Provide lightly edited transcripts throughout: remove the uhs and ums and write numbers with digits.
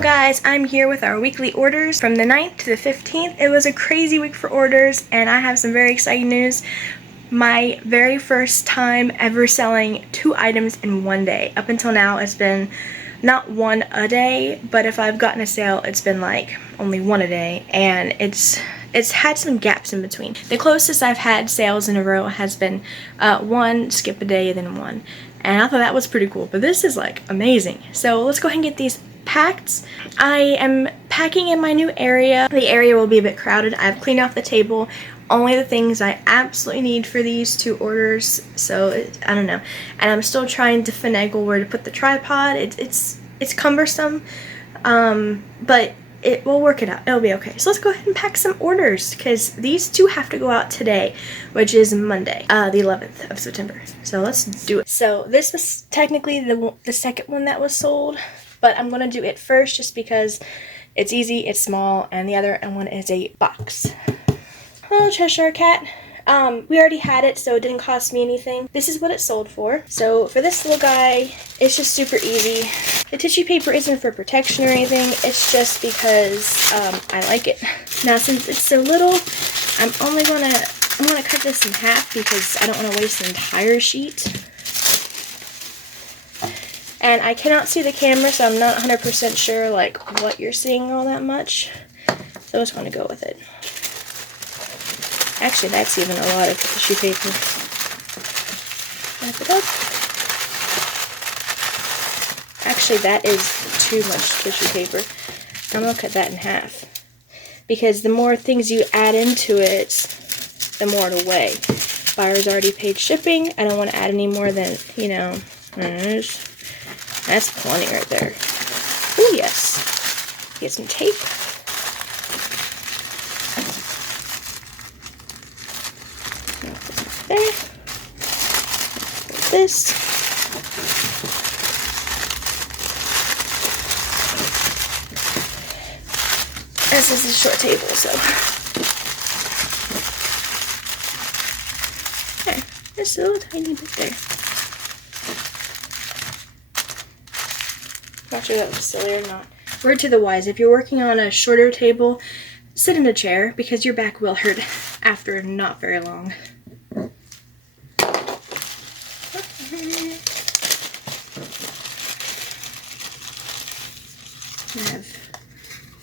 So guys, I'm here with our weekly orders from the 9th to the 15th. It was a crazy week for orders, and I have some very exciting news. My very first time ever selling 2 items in one day. Up until now, it's been not one a day, but if I've gotten a sale, it's been like only one a day, and it's had some gaps in between. The closest I've had sales in a row has been one, skip a day, then one. And I thought that was pretty cool, but this is like amazing. So let's go ahead and get these packed. I am packing in my new area. The area will be a bit crowded. I've cleaned off the table. Only the things I absolutely need for these 2 orders, so I don't know. And I'm still trying to finagle where to put the tripod. It's cumbersome, but we'll work it out. It'll be okay. So let's go ahead and pack some orders, because these 2 have to go out today, which is Monday, the 11th of September. So let's do it. So this was technically the second one that was sold, but I'm gonna do it first just because it's easy, it's small, and the other one is a box. Hello, Cheshire Cat. We already had it, so it didn't cost me anything. This is what it sold for. So for this little guy, it's just super easy. The tissue paper isn't for protection or anything. It's just because I like it. Now, since it's so little, I'm gonna cut this in half because I don't want to waste the entire sheet. And I cannot see the camera, so I'm not 100% sure like what you're seeing all that much. So I'm just gonna go with it. Actually, that's even a lot of tissue paper. Wrap it up. Actually, that is too much tissue paper. I'm going to cut that in half. Because the more things you add into it, the more it'll weigh. Buyer's already paid shipping. I don't want to add any more than, you know, that's plenty right there. Oh, yes. Get some tape. There. This. This is a short table, so. There. Just a little tiny bit there. Not sure that was silly or not. Word to the wise, if you're working on a shorter table, sit in a chair because your back will hurt after not very long. I have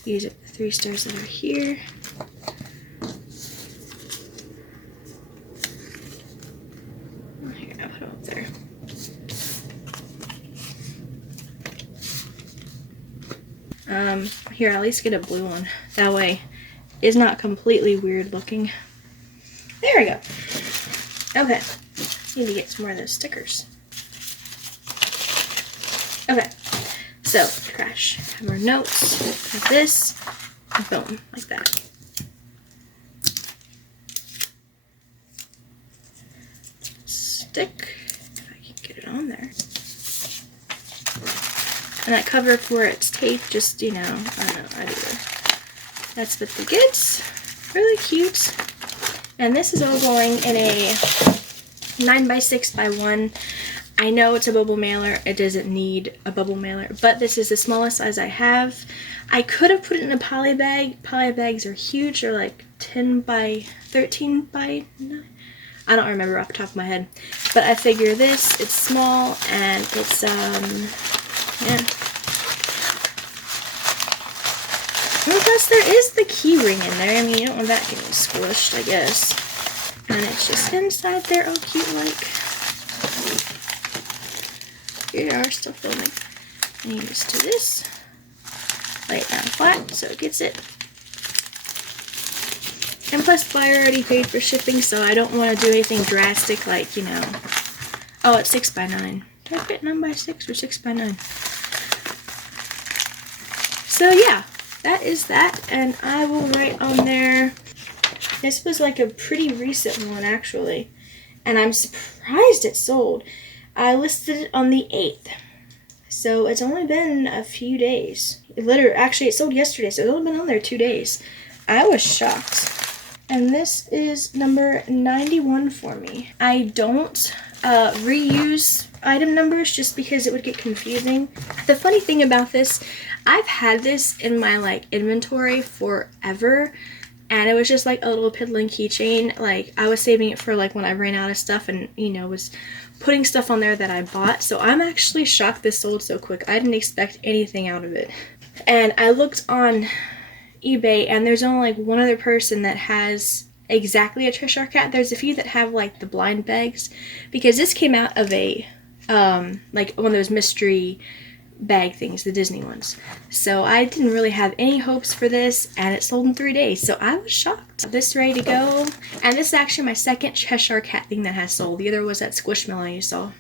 these 3 stars that are here. Oh, here, I'll put them up there. Here, I'll at least get a blue one. That way, it's not completely weird looking. There we go. Okay, need to get some more of those stickers. Okay. So, crash, have our notes, have this, and boom, like that. Stick, if I can get it on there. And that cover for its tape, just, you know, I don't know, I do that. That's what the gets. Really cute. And this is all going in a 9x6x1. I know it's a bubble mailer, it doesn't need a bubble mailer, but this is the smallest size I have. I could have put it in a poly bag. Poly bags are huge, they're like 10 by 13 by 9. I don't remember off the top of my head. But I figure this, it's small, and it's, yeah. And plus there is the key ring in there. I mean, you don't want that getting squished, I guess. And it's just inside there, all cute like. Here we are, still filming. I need this to this. Lay it down flat so it gets it. And plus, buyer already paid for shipping, so I don't want to do anything drastic like, you know. Oh, it's 6x9. Did I fit 9x6 or 6x9? So yeah, that is that. And I will write on there. This was like a pretty recent one, actually. And I'm surprised it sold. I listed it on the 8th, so it's only been a few days. Actually, it sold yesterday, so it's only been on there 2 days. I was shocked. And this is number 91 for me. I don't reuse item numbers just because it would get confusing. The funny thing about this, I've had this in my like inventory forever, and it was just like a little piddling keychain. Like I was saving it for like when I ran out of stuff and, you know, was putting stuff on there that I bought. So I'm actually shocked this sold so quick. I didn't expect anything out of it. And I looked on eBay and there's only like one other person that has exactly a Cheshire Cat. There's a few that have like the blind bags, because this came out of a like one of those mystery bag things, the Disney ones. So I didn't really have any hopes for this, and it sold in 3 days, so I was shocked. This ready to go, and this is actually my second Cheshire Cat thing that has sold. The other was that Squishmallow you saw.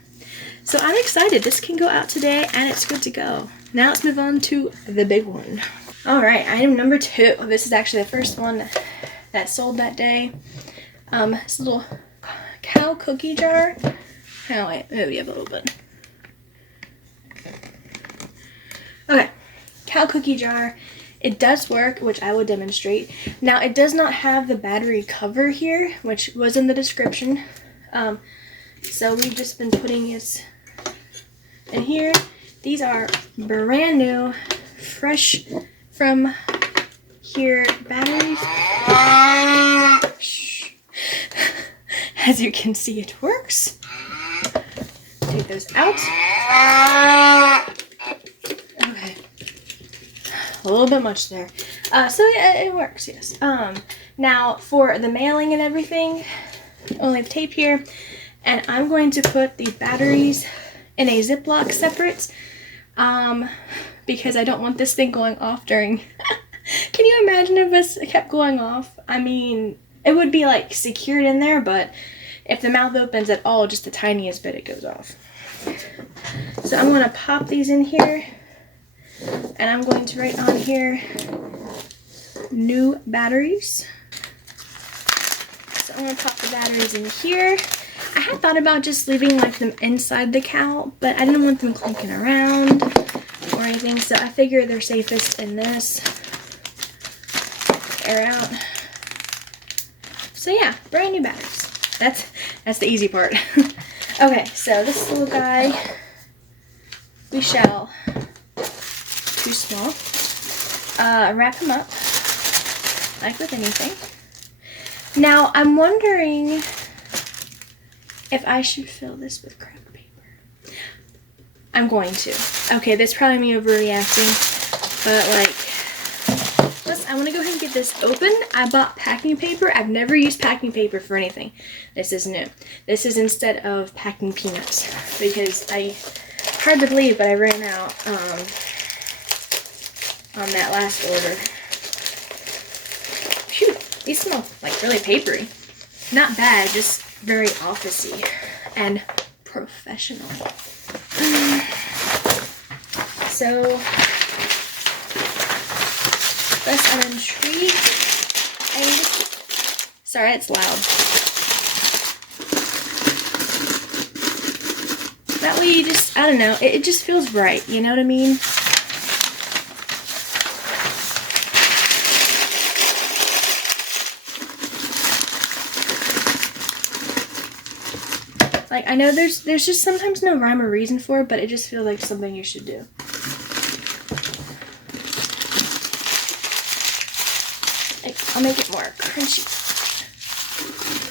So I'm excited. This can go out today and it's good to go. Now let's move on to the big one. All right, item number 2. This is actually the first one that sold that day. This little cow cookie jar. Oh wait, move you up a little bit. Okay, cow cookie jar. It does work, which I will demonstrate. Now, it does not have the battery cover here, which was in the description. So we've just been putting it in here. These are brand new, fresh from here batteries. Shh. As you can see, it works. Take those out. Okay. A little bit much there. So yeah, it works, yes. Now for the mailing and everything, only the tape here, and I'm going to put the batteries in a Ziploc separate, because I don't want this thing going off during. Can you imagine if this kept going off? I mean, it would be like secured in there, but if the mouth opens at all, just the tiniest bit, it goes off. So I'm going to pop these in here, and I'm going to write on here, new batteries. So I'm going to pop the batteries in here. I had thought about just leaving like them inside the cow, but I didn't want them clinking around or anything, so I figured they're safest in this. Air out. So yeah, brand new batteries. That's the easy part. Okay, so this little guy, we shall, too small, wrap him up like with anything. Now I'm wondering if I should fill this with crepe paper. I'm going to. Okay, that's probably me overreacting, but like, I want to go ahead and get this open. I bought packing paper. I've never used packing paper for anything. This is new. This is instead of packing peanuts, because hard to believe, but I ran out on that last order. Phew, these smell like really papery. Not bad, just very officey and professional. So, first I'm intrigued. Sorry, it's loud. That way you just, I don't know, it just feels right, you know what I mean? Like, I know there's just sometimes no rhyme or reason for it, but it just feels like something you should do. I'll make it more crunchy.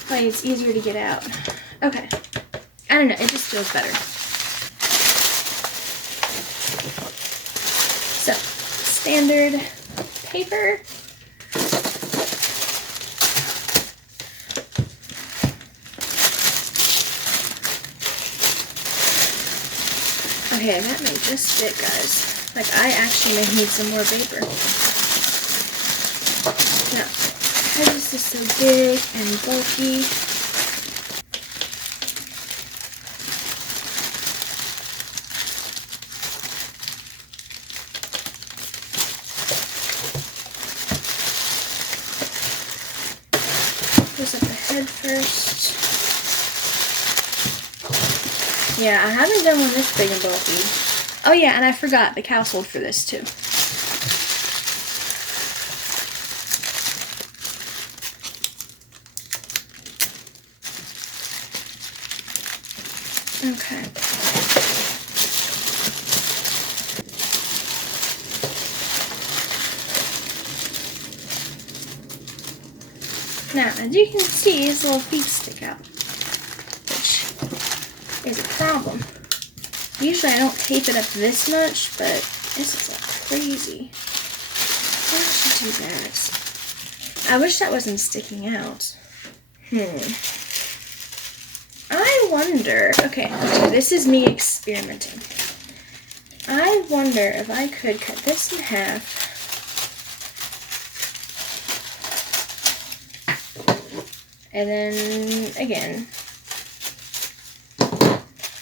Like, it's easier to get out. Okay. I don't know, it just feels better. So, standard paper. Okay, that may just fit, guys. Like, I actually may need some more paper. Now, because this is so big and bulky, close up the head first. Yeah, I haven't done one this big and bulky. Oh yeah, and I forgot, the cow sold for this too. Now, as you can see, his little feet stick out, which is a problem. Usually I don't tape it up this much, but this is like crazy. Why should I do that? I wish that wasn't sticking out. I wonder, okay, this is me experimenting. I wonder if I could cut this in half and then again,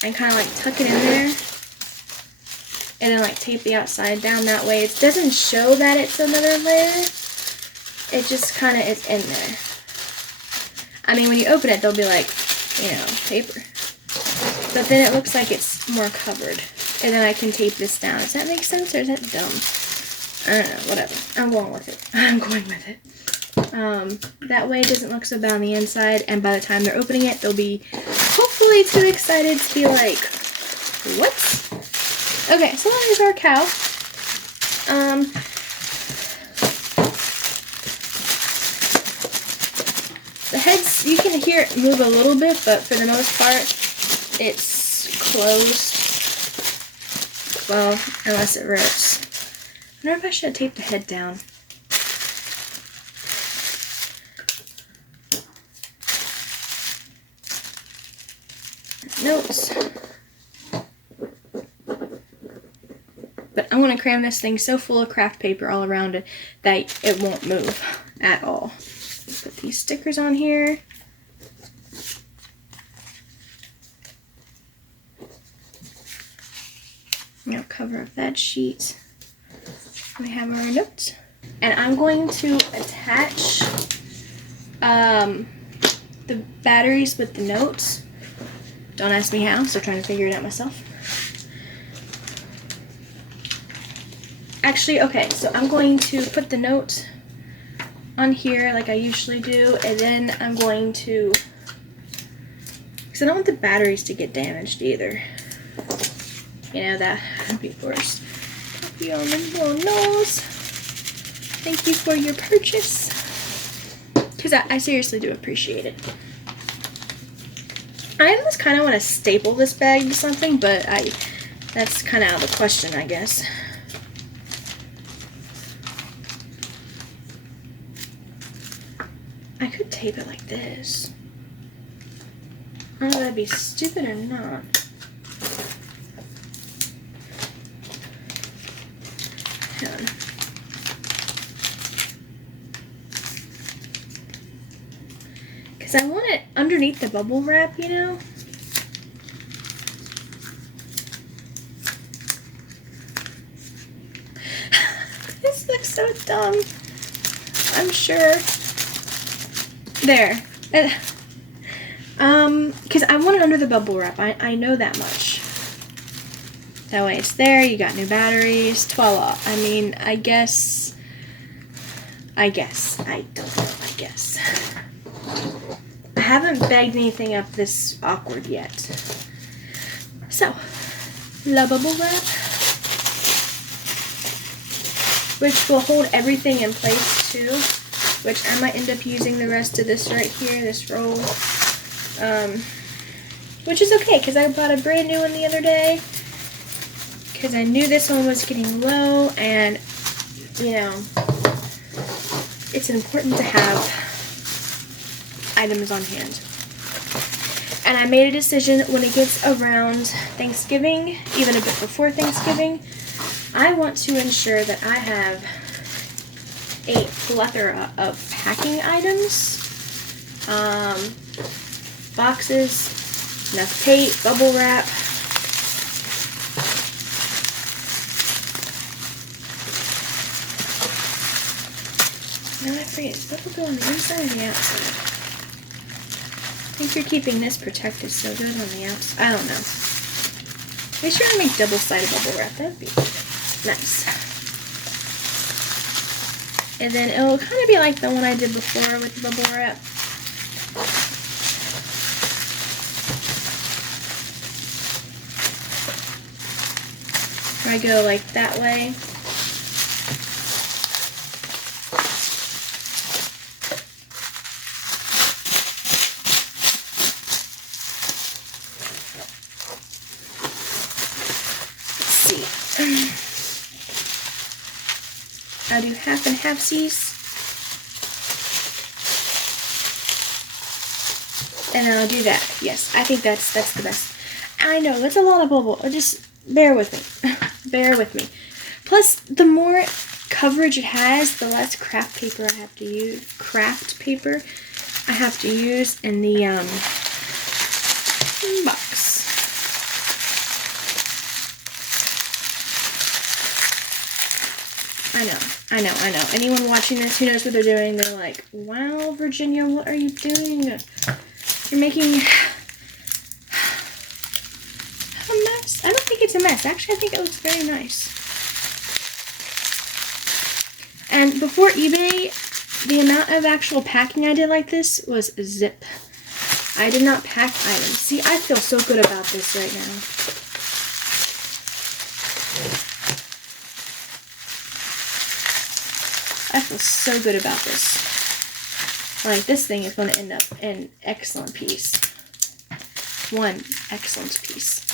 and kind of like tuck it in there and then like tape the outside down. That way it doesn't show that it's another layer. It just kind of is in there. I mean, when you open it, they'll be like, you know, paper. But then it looks like it's more covered. And then I can tape this down. Does that make sense or is that dumb? I don't know, whatever. I'm going with it. I'm going with it. That way it doesn't look so bad on the inside, and by the time they're opening it, they'll be hopefully too excited to be like, what? Okay, so there's our cow. The heads, you can hear it move a little bit, but for the most part, it's closed. Well, unless it rips. I wonder if I should have taped the head down. Notes. But I want to cram this thing so full of craft paper all around it that it won't move at all. Put these stickers on here. Now cover up that sheet. We have our notes. And I'm going to attach the batteries with the notes. Don't ask me how, so I'm trying to figure it out myself. Actually, okay, so I'm going to put the note on here like I usually do, and then I'm going to, because I don't want the batteries to get damaged either. You know, that would be worse. Copy on the little nose. Thank you for your purchase. Because I seriously do appreciate it. I almost kind of want to staple this bag to something, but that's kind of out of the question, I guess. I could tape it like this. I don't know if that'd be stupid or not. Hang on. Because I want it underneath the bubble wrap, you know? This looks so dumb. I'm sure. There. Because I want it under the bubble wrap. I know that much. That way it's there. You got new batteries. Voila. I mean, I guess. I don't know. I guess. I haven't bagged anything up this awkward yet. So, la bubble wrap, which will hold everything in place too, which I might end up using the rest of this right here, this roll, which is okay because I bought a brand new one the other day because I knew this one was getting low, and you know, it's important to have items on hand. And I made a decision when it gets around Thanksgiving, even a bit before Thanksgiving, I want to ensure that I have a plethora of packing items, boxes, enough tape, bubble wrap. Now I forget, is bubble go on the inside or the outside? I think you're keeping this protected so it goes on the outside. I don't know. Be sure to make double-sided bubble wrap. That'd be nice. And then it'll kind of be like the one I did before with the bubble wrap. Where I go like that way. I'll do half and halfsies. And then I'll do that. Yes, I think that's the best. I know, that's a lot of bubble. Just bear with me. Bear with me. Plus, the more coverage it has, the less craft paper I have to use. Craft paper I have to use in the box. I know. Anyone watching this who knows what they're doing, they're like, wow, Virginia, what are you doing? You're making a mess. I don't think it's a mess. Actually, I think it looks very nice. And before eBay, the amount of actual packing I did like this was zip. I did not pack items. See, I feel so good about this right now. I feel so good about this. Like, this thing is going to end up an excellent piece. One excellent piece.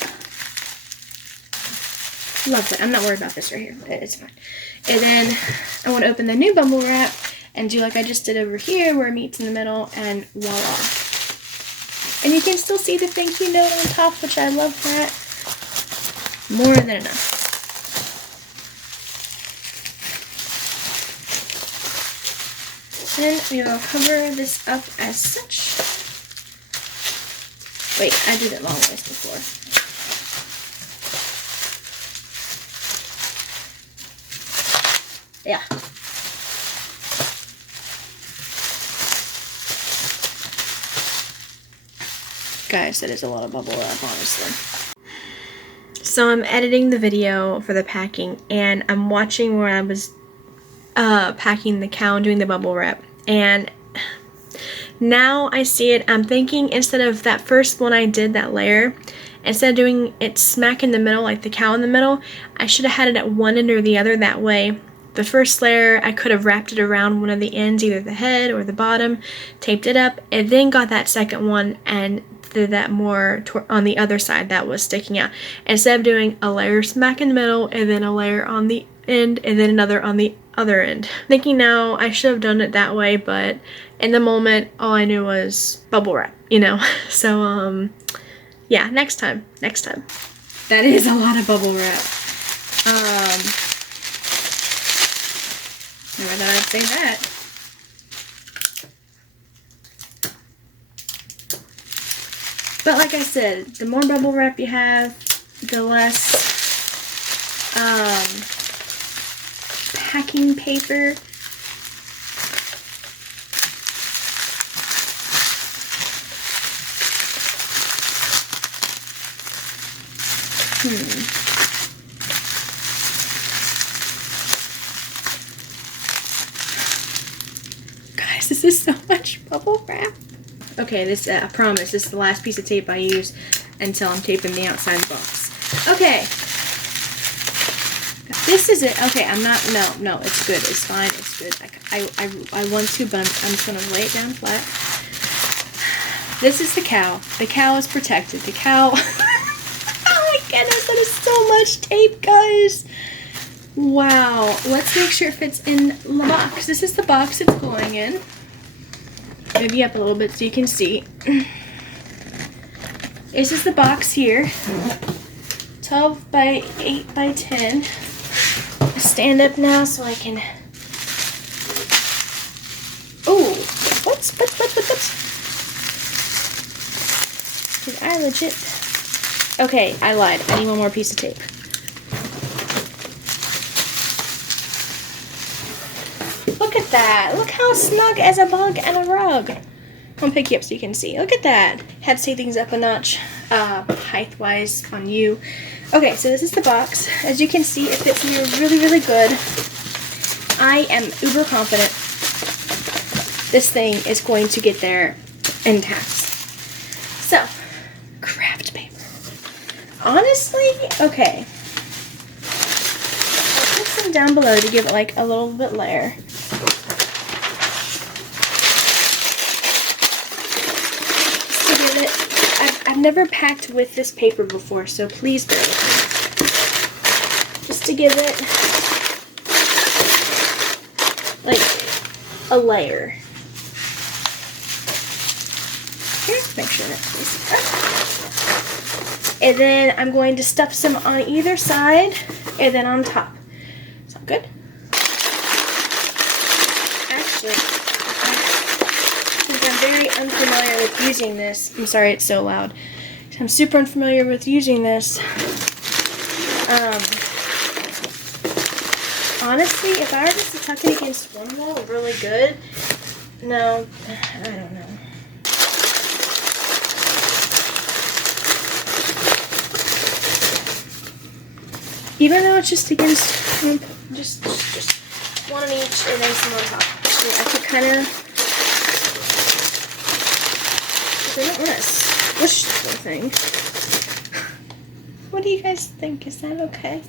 Lovely. I'm not worried about this right here. It's fine. And then I want to open the new bubble wrap and do like I just did over here where it meets in the middle, and voila. And you can still see the thank you note on top, which I love that. More than enough. Then we will cover this up as such. Wait, I did it long ways before. Yeah. Guys, that is a lot of bubble wrap, honestly. So I'm editing the video for the packing, and I'm watching where I was packing the cow and doing the bubble wrap. And now I see it, I'm thinking instead of that first one I did, that layer, instead of doing it smack in the middle, like the cow in the middle, I should have had it at one end or the other. That way, the first layer, I could have wrapped it around one of the ends, either the head or the bottom, taped it up, and then got that second one and did that more on the other side that was sticking out. Instead of doing a layer smack in the middle, and then a layer on the end, and then another on the other end. Thinking now, I should have done it that way, but in the moment, all I knew was bubble wrap, you know? So, yeah, next time. That is a lot of bubble wrap. Never thought I'd say that. But like I said, the more bubble wrap you have, the less packing paper. Guys, this is so much bubble wrap. Okay, this, I promise, this is the last piece of tape I use until I'm taping the outside of the box. Okay. This is it. Okay, I'm not, no, it's good. It's fine. It's good. I want to, but I'm just going to lay it down flat. This is the cow. The cow is protected. The cow, oh my goodness, that is so much tape, guys. Wow. Let's make sure it fits in the box. This is the box it's going in. Move you up a little bit so you can see. This is the box here. 12 by 8 by 10. Stand up now so I can. Oh, what? Did I legit? Okay, I lied. I need one more piece of tape. Look at that. Look how snug as a bug and a rug. I'll pick you up so you can see. Look at that. Had to take things up a notch, height-wise on you. Okay, so this is the box. As you can see, it fits in here really, really good. I am uber confident this thing is going to get there intact. So, craft paper. Honestly, okay. I'll put some down below to give it like a little bit layer. I've never packed with this paper before, so please bear with me. Just to give it like a layer. Here, make sure that's facing up. And then I'm going to stuff some on either side and then on top. Sound good? Actually, since I'm very unfamiliar with using this, I'm sorry it's so loud. I'm super unfamiliar with using this. Honestly, if I were just to tuck it against one wall really good, no, I don't know. Even though it's just against, just one on each and then some on top. Actually, I could kind of, I don't want to squish the whole thing. What do you guys think? Is that okay?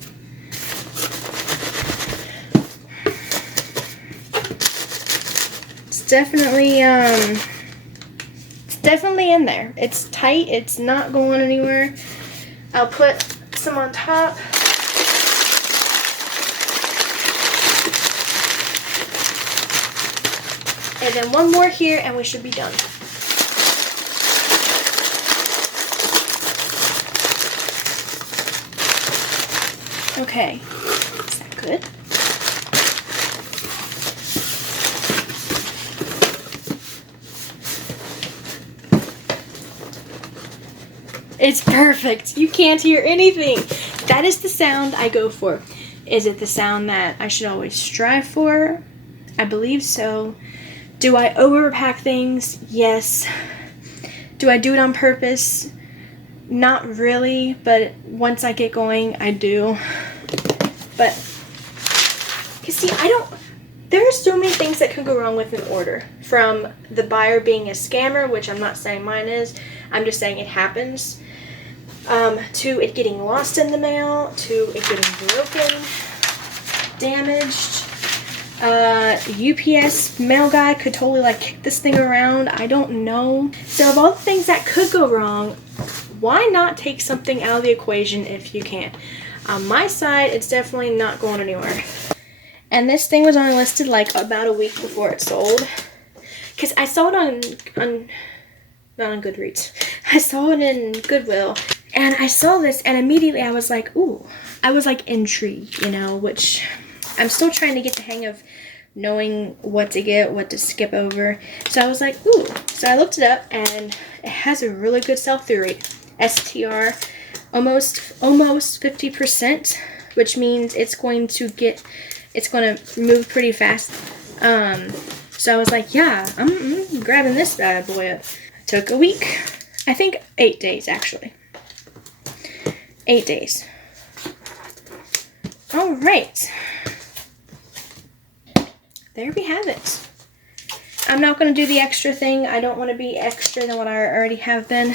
It's definitely in there. It's tight. It's not going anywhere. I'll put some on top. And then one more here and we should be done. Okay, is that good? It's perfect. You can't hear anything. That is the sound I go for. Is it the sound that I should always strive for? I believe so. Do I overpack things? Yes. Do I do it on purpose? Not really, but once I get going, I do. But, you see, there are so many things that could go wrong with an order. From the buyer being a scammer, which I'm not saying mine is, I'm just saying it happens, to it getting lost in the mail, to it getting broken, damaged. UPS mail guy could totally like kick this thing around. I don't know. So of all the things that could go wrong, why not take something out of the equation if you can? On my side, it's definitely not going anywhere. And this thing was only listed like about a week before it sold. Because I saw it on not on Goodreads. I saw it in Goodwill. And I saw this and immediately I was like, ooh. I was like intrigued, you know, which I'm still trying to get the hang of knowing what to get, what to skip over. So I was like, ooh. So I looked it up and it has a really good sell-through rate. STR, almost 50%, which means it's going to move pretty fast. So I was like, yeah, I'm grabbing this bad boy up. Took a week. I think 8 days, actually. 8 days. All right. There we have it. I'm not going to do the extra thing. I don't want to be extra than what I already have been.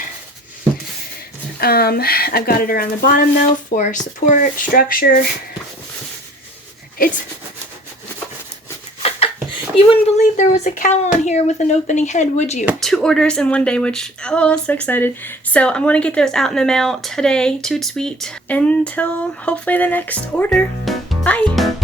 I've got it around the bottom though for support, structure. You wouldn't believe there was a cow on here with an opening head, would you? 2 orders in one day, which, oh, so excited. So I'm going to get those out in the mail today, toot sweet, until hopefully the next order. Bye!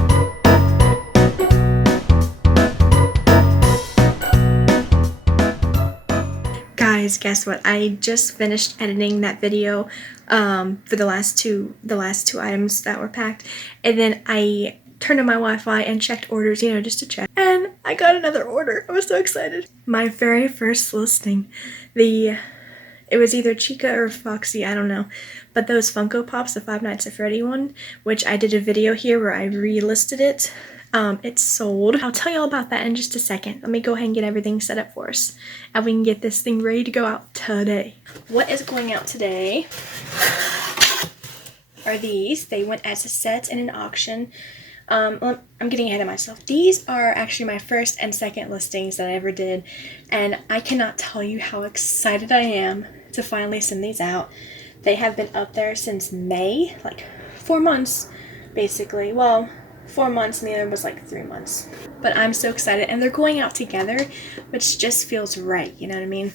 Guys, guess what? I just finished editing that video for the last two items that were packed, and then I turned on my Wi-Fi and checked orders, you know, just to check, and I got another order. I was so excited. My very first listing, it was either Chica or Foxy, I don't know, but those Funko Pops, the Five Nights at Freddy one, which I did a video here where I relisted it. It's sold. I'll tell you all about that in just a second. Let me go ahead and get everything set up for us, and we can get this thing ready to go out today. What is going out today are these. They went as a set in an auction. I'm getting ahead of myself. These are actually my first and second listings that I ever did, and I cannot tell you how excited I am to finally send these out. They have been up there since May, like 4 months, basically. Well, 4 months, and the other was like 3 months. But I'm so excited, and they're going out together, which just feels right, you know what I mean?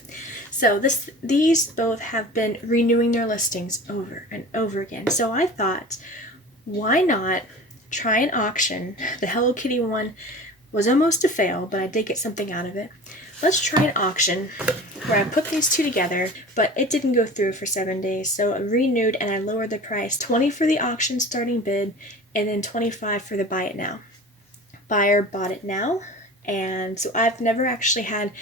So these both have been renewing their listings over and over again. So I thought, why not try an auction, the Hello Kitty one, Was almost a fail, but I did get something out of it. Let's try an auction where I put these two together, but it didn't go through for 7 days, so I renewed and I lowered the price. 20 for the auction starting bid, and then 25 for the buy it now. Buyer bought it now, and so I've never actually had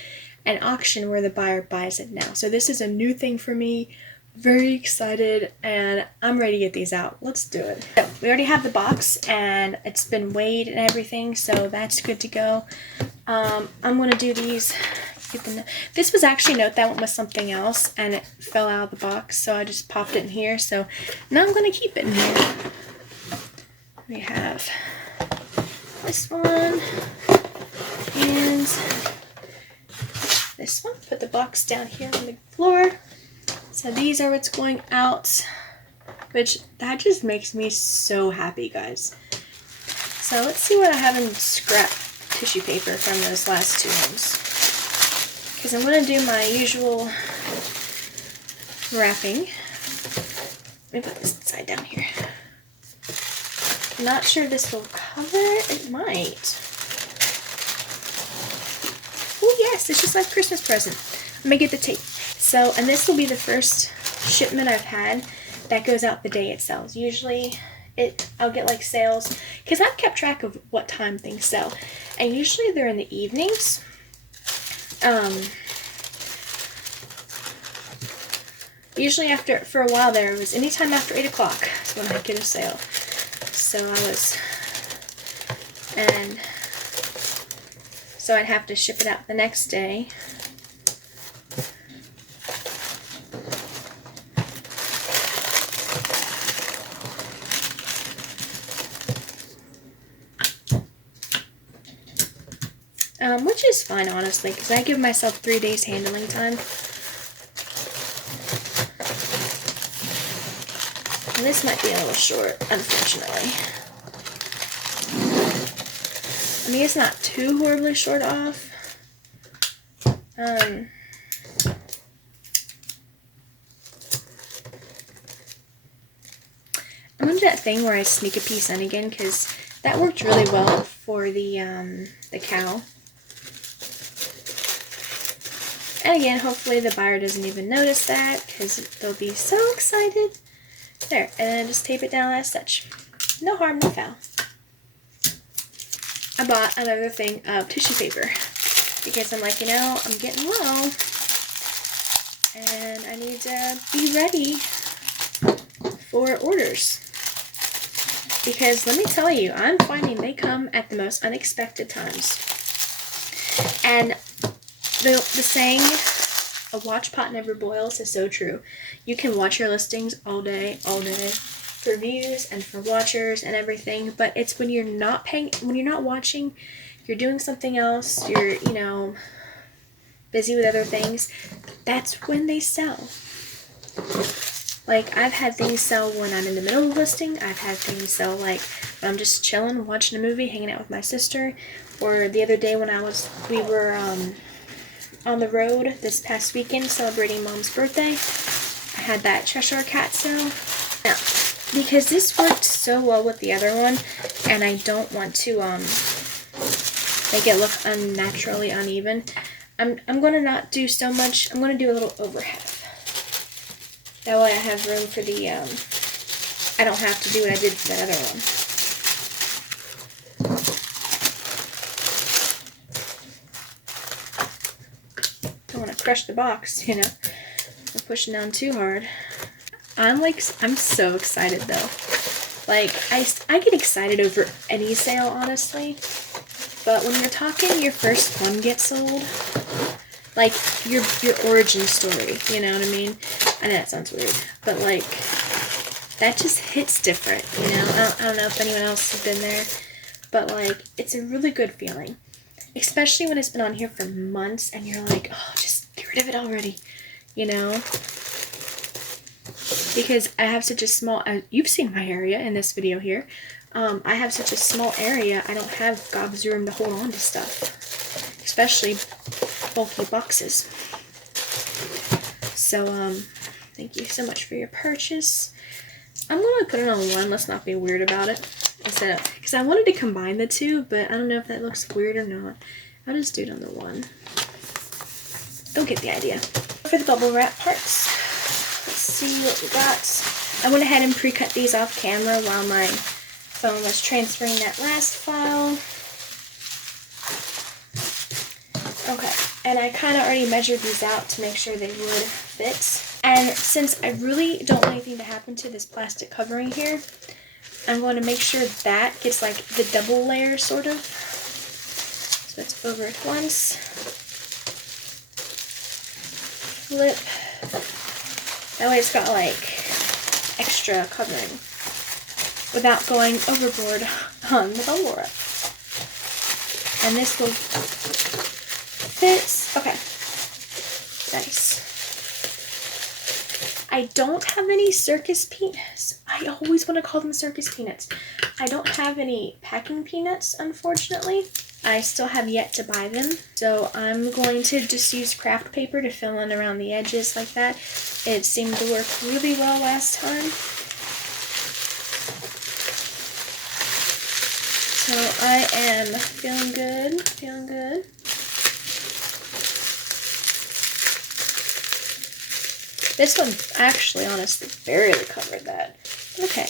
an auction where the buyer buys it now. So this is a new thing for me. Very excited, and I'm ready to get these out. Let's do it. So we already have the box, and it's been weighed and everything, so that's good to go. I'm gonna do these. This was actually a note that went with something else, and it fell out of the box, so I just popped it in here. So now I'm gonna keep it in here. We have this one and this one. Put the box down here on the floor. So these are what's going out, which that just makes me so happy, guys. So let's see what I have in scrap tissue paper from those last two ones. Because I'm going to do my usual wrapping. Let me put this inside down here. I'm not sure this will cover. It might. Oh yes, it's just like a Christmas present. Let me get the tape. So, and this will be the first shipment I've had that goes out the day it sells. Usually I'll get like sales, because I've kept track of what time things sell. And usually they're in the evenings. Usually for a while there, it was anytime after 8 o'clock is when I'd get a sale. So so I'd have to ship it out the next day. Which is fine, honestly, because I give myself 3 days handling time. And this might be a little short, unfortunately. I mean, it's not too horribly short off. I'm gonna do that thing where I sneak a piece in again, because that worked really well for the cow. And again, hopefully the buyer doesn't even notice that, because they'll be so excited. There, and then just tape it down as such. No harm, no foul. I bought another thing of tissue paper, because I'm like, I'm getting low, and I need to be ready for orders. Because let me tell you, I'm finding they come at the most unexpected times. And the saying, a watch pot never boils, is so true. You can watch your listings all day, for views and for watchers and everything, but it's when you're not watching, you're doing something else, you're, busy with other things, that's when they sell. Like, I've had things sell when I'm in the middle of listing. I've had things sell like when I'm just chilling, watching a movie, hanging out with my sister. Or the other day when we were on the road this past weekend celebrating Mom's birthday, I had that Cheshire Cat sale. Now, because this worked so well with the other one, and I don't want to make it look unnaturally uneven, I'm going to not do so much. I'm going to do a little overhead. That way I have room for the, I don't have to do what I did for that other one. Don't want to crush the box, I'm pushing down too hard. I'm so excited though. Like, I get excited over any sale, honestly. But when you're talking your first one gets sold, like your origin story, you know what I mean? I know that sounds weird, but like, that just hits different, I don't know if anyone else has been there, but like, it's a really good feeling. Especially when it's been on here for months and you're like, oh, just get rid of it already, Because I have such a small, you've seen my area in this video here. I have such a small area, I don't have gobs of room to hold on to stuff. Especially bulky boxes. So, thank you so much for your purchase. I'm going to put it on one, let's not be weird about it. instead of, because I wanted to combine the two, but I don't know if that looks weird or not. I'll just do it on the one. You'll get the idea. For the bubble wrap parts, let's see what we got. I went ahead and pre-cut these off camera while my phone was transferring that last file. Okay, and I kind of already measured these out to make sure they would fit. And since I really don't want anything to happen to this plastic covering here, I'm going to make sure that gets like the double layer sort of. So it's over it once. Flip. That way it's got like extra covering without going overboard on the bubble wrap. And this will fit. Okay. Nice. I don't have any circus peanuts. I always want to call them circus peanuts. I don't have any packing peanuts, unfortunately. I still have yet to buy them. So I'm going to just use craft paper to fill in around the edges like that. It seemed to work really well last time. So I am feeling good, feeling good. This one actually, honestly, barely covered that. Okay,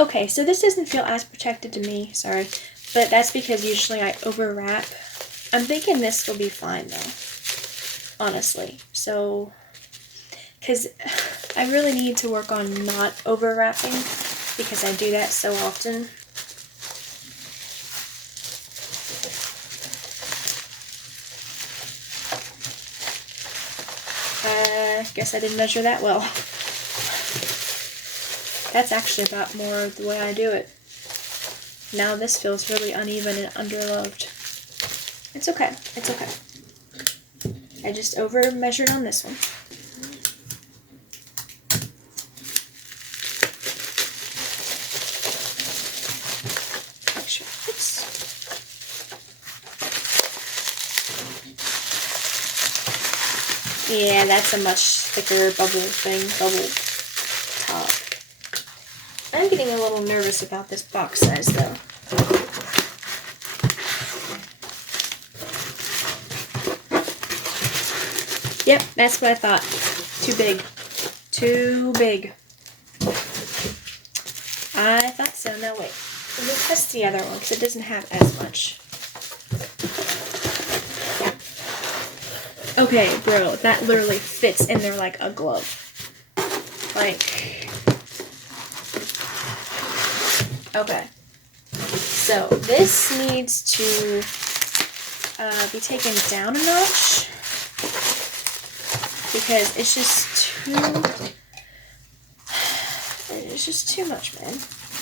okay, so this doesn't feel as protected to me, sorry. But that's because usually I overwrap. I'm thinking this will be fine though, honestly. So, because I really need to work on not overwrapping because I do that so often. Guess I didn't measure that well. That's actually about more the way I do it. Now this feels really uneven and underloved. It's okay. It's okay. I just over measured on this one. Make sure it fits. Yeah, that's a much thicker bubble top. I'm getting a little nervous about this box size though. Yep, that's what I thought. Too big. Too big. I thought so. Now wait. Let me test the other one because it doesn't have as much. Okay, bro, that literally fits in there like a glove. Like, okay. So this needs to be taken down a notch because it's just too much, man.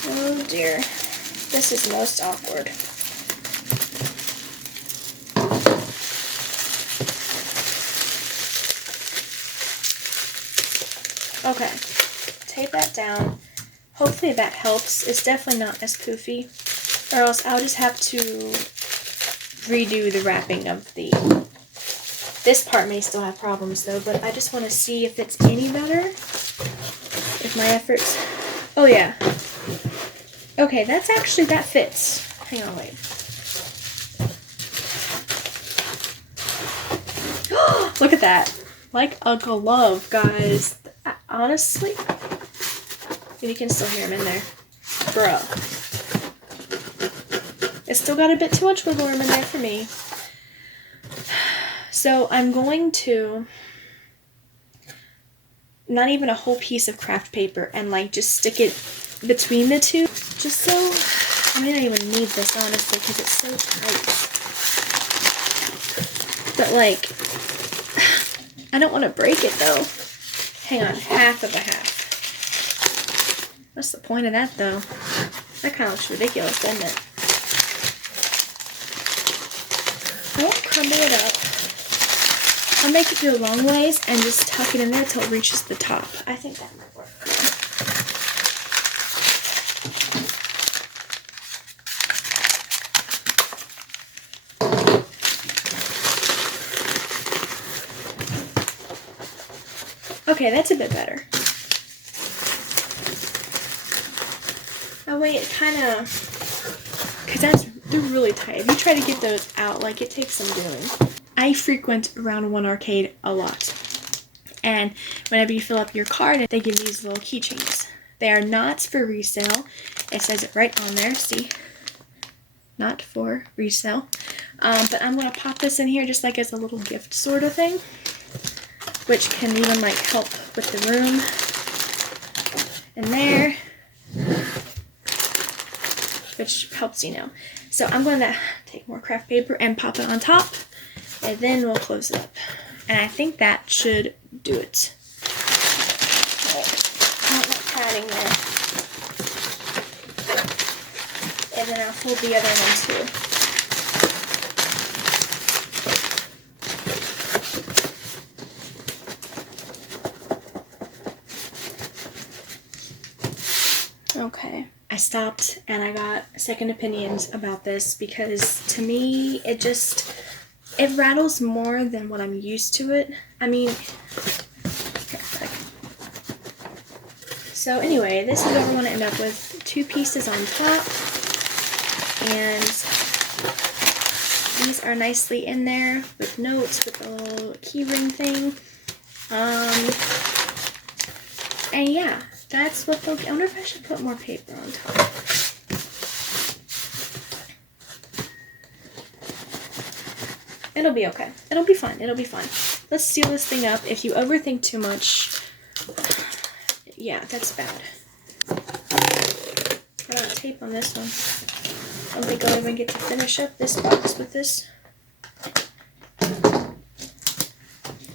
Oh dear. This is most awkward. Okay, tape that down. Hopefully that helps. It's definitely not as poofy, or else I'll just have to redo the wrapping of the... This part may still have problems though, but I just want to see if it's any better. If my efforts... Oh yeah. Okay, that fits. Hang on, wait. Look at that. Like a glove, guys. Honestly, you can still hear him in there. Bro. It's still got a bit too much wiggle room in there for me. So I'm going to, not even a whole piece of craft paper, and like just stick it between the two. Just so, I mean, I don't even need this honestly because it's so tight. But like, I don't want to break it though. Hang on, half of a half. What's the point of that though? That kind of looks ridiculous, doesn't it? I won't crumble it up. I'll make it go a long ways and just tuck it in there until it reaches the top. I think that might work. Okay, that's a bit better. Oh wait, it kind of, because they're really tight. If you try to get those out, like, it takes some doing. I frequent around one arcade a lot. And whenever you fill up your card, they give you these little keychains. They are not for resale. It says it right on there, see? Not for resale. But I'm going to pop this in here just like as a little gift sort of thing, which can even like help with the room in there, which helps, you know. So I'm going to take more craft paper and pop it on top, and then we'll close it up. And I think that should do it. I want that padding there. And then I'll fold the other one too. Okay. I stopped and I got second opinions about this because to me it rattles more than what I'm used to it. I mean, so anyway, this is what we're going to end up with. 2 pieces on top, and these are nicely in there with notes with a little keyring thing. And yeah, that's what they'll get. I wonder if I should put more paper on top. It'll be okay. It'll be fine. It'll be fine. Let's seal this thing up. If you overthink too much, yeah, that's bad. How about tape on this one? I don't think I'll even get to finish up this box with this.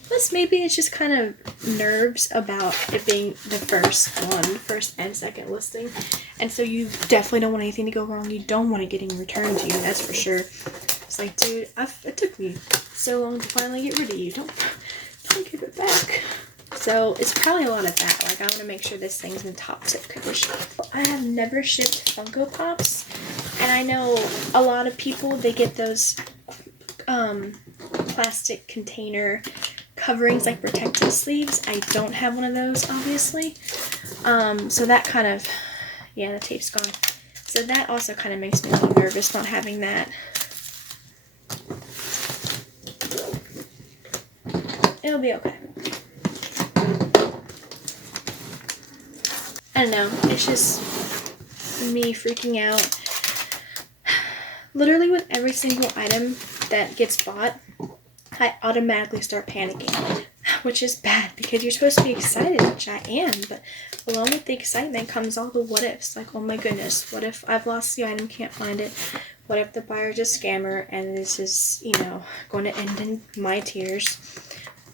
Plus, maybe it's just kind of nerves about it being the first and second listing. And so you definitely don't want anything to go wrong. You don't want it getting returned to you, that's for sure. It's like, dude, it took me so long to finally get rid of you. Don't give it back. So it's probably a lot of that. Like, I want to make sure this thing's in top tip condition. I have never shipped Funko Pops, and I know a lot of people, they get those plastic container coverings, like protective sleeves. I don't have one of those, obviously. So that kind of, yeah, the tape's gone. So that also kind of makes me a little nervous not having that. It'll be okay. I don't know, it's just me freaking out. Literally with every single item that gets bought, I automatically start panicking, which is bad because you're supposed to be excited, which I am, but along with the excitement comes all the what ifs, like, oh my goodness, what if I've lost the item, can't find it? What if the buyer's a scammer and this is, you know, going to end in my tears?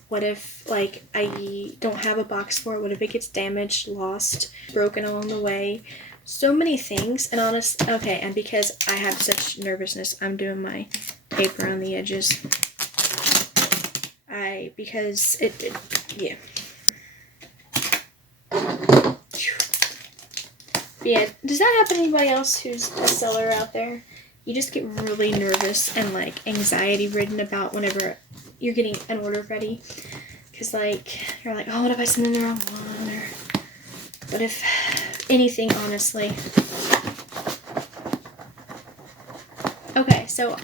What if, like, I don't have a box for it? What if it gets damaged, lost, broken along the way? So many things. And okay, and because I have such nervousness, I'm doing my tape around the edges. Because yeah. But yeah, does that happen to anybody else who's a seller out there? You just get really nervous and, like, anxiety ridden about whenever you're getting an order ready, because, like, you're like, oh, what if I send in the wrong one, or what if anything, honestly. Okay, so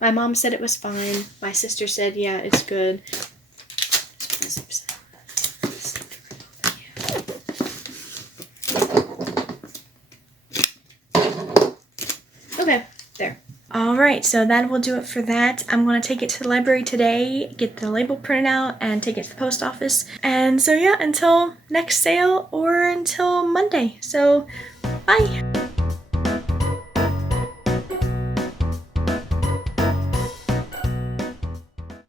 my mom said it was fine. My sister said, yeah, it's good. Okay, there. Alright, so that will do it for that. I'm going to take it to the library today, get the label printed out, and take it to the post office. And so yeah, until next sale or until Monday. So, bye!